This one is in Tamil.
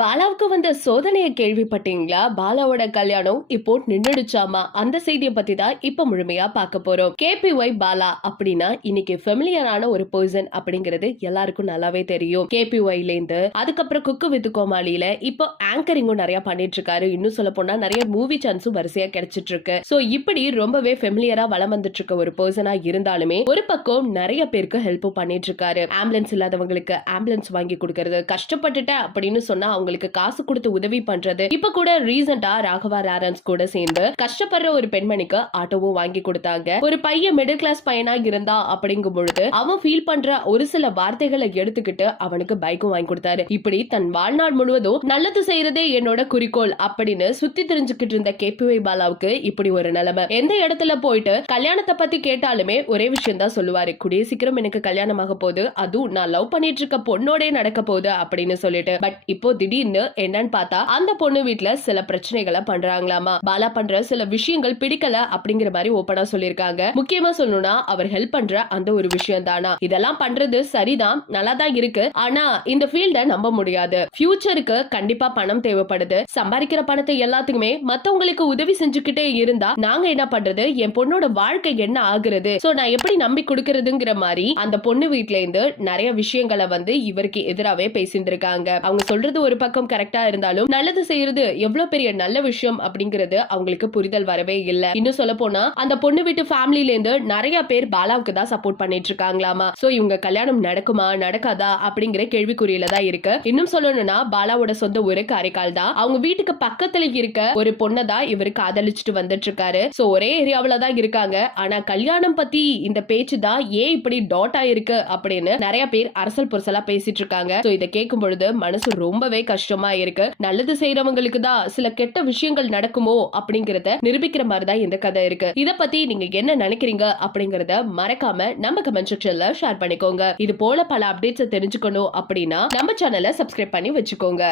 பாலாவுக்கு வந்த சோதனையை கேள்விப்பட்டீங்களா? பாலாவோட கல்யாணம் இப்போ நின்றுடுச்சாமா அந்த செய்தியை பத்தி தான் இப்ப முழுமையா பார்க்க போறோம். கேபிஒய் பாலா அப்படின்னா இன்னைக்கு ஃபெமிலியரான ஒரு பர்சன் அப்படிங்கிறது எல்லாருக்கும் நல்லாவே தெரியும். கேபிஒய்ல இருந்து அதுக்கப்புறம் குக்கு வித் கோமாளியில இப்போ ஆங்கரிங்கும் நிறைய பண்ணிட்டு இருக்காரு இன்னும் சொல்ல போனா நிறைய மூவி சான்ஸும் வரிசையா கிடைச்சிட்டு இருக்கு சோ இப்படி ரொம்பவே ஃபெமிலியரா வளம் வந்துட்டு இருக்க ஒரு பர்சனா இருந்தாலுமே ஒரு பக்கம் நிறைய பேருக்கு ஹெல்ப் பண்ணிட்டு இருக்காரு ஆம்புலன்ஸ் இல்லாதவங்களுக்கு ஆம்புலன்ஸ் வாங்கி கொடுக்கறது. கஷ்டப்பட்டுட்டேன் அப்படின்னு சொன்னா அவங்களுக்கு காசு கொடுத்து உதவி பண்றது. இப்ப கூட ரீசெண்டா ராகவா லாரன்ஸ் கூட சேர்ந்து கஷ்டப்படுற ஒரு பெண்மணிக்கு ஆட்டோவும் வாங்கி கொடுத்தாங்க. ஒரு பையன் மிடில் கிளாஸ் பையனா இருந்தா அப்படிங்கும் பொழுது அவன் ஃபீல் பண்ற ஒரு சில வார்த்தைகளை எடுத்துக்கிட்டு அவனுக்கு பைக்கும் வாங்கி கொடுத்தாரு. இப்படி தன் வாழ்நாள் முழுவதும் நல்லது செய்யறதே என்னோட குறிக்கோள் அப்படின்னு சுத்தி தெரிஞ்சுக்கிட்டு இருந்த கேபிஒய் பாலாவுக்கு இப்படி ஒரு நிலைமை. எந்த இடத்துல போயிட்டு கல்யாணத்தை பத்தி கேட்டாலுமே ஒரே விஷயம் தான் சொல்லுவாரு. கூடிய சீக்கிரம் எனக்கு கல்யாணமாக போகுது. அதுவும் நான் லவ் பண்ணிட்டு இருக்க பொண்ணோட நடக்க போகுது அப்படின்னு சொல்லிட்டு. பட் இப்போ திடீர் திடீர்னு என்னன்னு பார்த்தா அந்த பொண்ணு வீட்டுல சில பிரச்சனைகளை பண்றாங்களாமா. பாலா பண்ற சில விஷயங்கள் பிடிக்கல அப்படிங்கிற மாதிரி ஓப்பனா சொல்லிருக்காங்க முக்கியமா சொல்லணும்னா அவர் ஹெல்ப் பண்ற அந்த ஒரு விஷயம் தானா இதெல்லாம் பண்றது சரிதான் நல்லா தான் இருக்கு. ஆனா இந்த ஃபீல்ட நம்ப முடியாது. ஃபியூச்சருக்கு கண்டிப்பா பணம் தேவைப்படுது. சம்பாதிக்கிற பணத்தை எல்லாத்துக்குமே மத்தவங்களுக்கு உதவி செஞ்சுக்கிட்டே இருந்தா நாங்க என்ன பண்றது? என் பொண்ணோட வாழ்க்கை என்ன ஆகுறது? சோ நான் எப்படி நம்பி கொடுக்கறதுங்கிற மாதிரி அந்த பொண்ணு வீட்ல இருந்து நிறைய விஷயங்களை வந்து இவருக்கு எதிராவே பேசிட்டு இருக்காங்க அவங்க சொல்றது ஒரு பக்கம் கரெக்டா இருந்தாலும் நல்லது செய்யறது எவ்வளவு பெரிய நல்ல விஷயம் அப்படிங்கறது அவங்களுக்கு புரிதல் வரவே இல்ல. இன்னும் சொல்ல போனா அந்த பொண்ணு வீட்டு ஃபேமிலில இருந்து நிறைய பேர் பாலாவுக்கு தான் சப்போர்ட் பண்ணிட்டு இருக்காங்களாமா. சோ இவங்க கல்யாணம் நடக்குமா நடக்காதா அப்படிங்கிற கேள்விக்குறியில தான் இருக்கு. இன்னும் சொல்லணும்னா பாலாவோட சொந்த ஊரு காரைக்கால் தான். அவங்க வீட்டுக்கு பக்கத்துல இருக்க ஒரு பொண்ணை தான் இவரு காதலிச்சுட்டு வந்துட்டு இருக்காரு. சோ ஒரே ஏரியாவில தான் இருக்காங்க. ஆனா கல்யாணம் பத்தி இந்த பேச்சு தான் ஏன் இப்படி டாட் ஆயிருக்கு அப்படின்னு நிறைய பேர் அரசல் புரசலா பேசிட்டு இருக்காங்க. சோ இதை கேட்கும் பொழுது மனசு ரொம்பவே கஷ்டமா இருக்கு. நல்லது செய்யறவங்களுக்கு தான் சில கெட்ட விஷயங்கள் நடக்குமோ அப்படிங்கறத நிரூபிக்கிற மாதிரி தான் இந்த கதை இருக்கு. இத பத்தி நீங்க என்ன நினைக்கிறீங்க அப்படிங்கறத மறக்காம நம்ம கமெண்ட் செக்ஷன்ல ஷேர் பண்ணிக்கோங்க. இது போல பல அப்டேட்ஸ் தெரிஞ்சுக்கணும் அப்படின்னா நம்ம சேனலை சப்ஸ்கிரைப் பண்ணி வச்சுக்கோங்க.